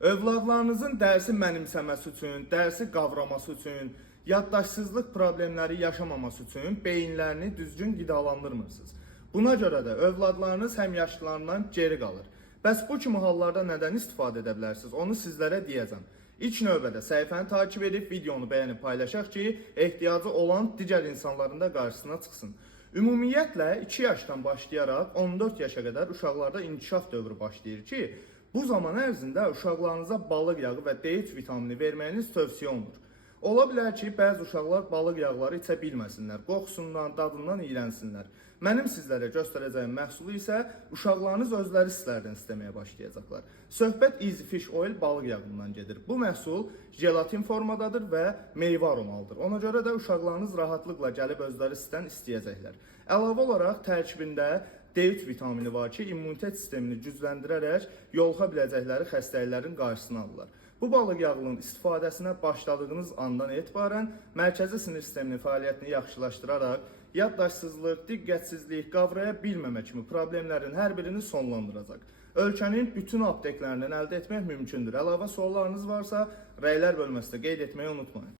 Övladlarınızın dərsi mənimsəməsi üçün, dərsi qavraması üçün, yaddaşsızlıq problemləri yaşamaması üçün beyinlərini düzgün qidalandırmırsınız. Buna görə də övladlarınız həmyaşıdlarından geri qalır. Bəs bu kimi hallarda nədən istifadə edə bilərsiniz? Onu sizlərə deyəcəm. İlk növbədə səhifəni takip edib videonu bəyənib paylaşaq ki, ehtiyacı olan digər insanların da qarşısına çıxsın. Ümumiyyətlə 2 yaşdan başlayaraq 14 yaşa qədər uşaqlarda inkişaf dövrü başlayır ki, bu zaman ərzində uşaqlarınıza balıq yağı və D3 vitamini verməyiniz tövsiyə olunur. Ola bilər ki, bəzi uşaqlar balıq yağları içə bilməsinlər, qoxusundan, dadından iyrənsinlər. Mənim sizlərə göstərəcəyim məhsulu isə uşaqlarınız özləri sizlərdən istəməyə başlayacaqlar. Söhbət Easy Fish Oil balıq yağından gedir. Bu məhsul jelatin formadadır və meyvə aromalıdır. Ona görə də uşaqlarınız rahatlıqla gəlib özləri sizdən istəyəcəklər. Əlavə olaraq tərkibində D3 vitamini var ki, immunitet sistemini gücləndirərək yoluxa biləcəkləri xəstəliklərin qarşısını alırlar. Bu balıq yağının istifadəsinə başladığınız andan etibarən mərkəzi sinir sisteminin fəaliyyətini yaxşılaşdıraraq yaddaşsızlıq, diqqətsizlik, qavraya bilməmə kimi problemlərin hər birini sonlandıracaq. Ölkənin bütün apteklərindən əldə etmək mümkündür. Əlavə suallarınız varsa, rəylər bölməsində qeyd etməyi unutmayın.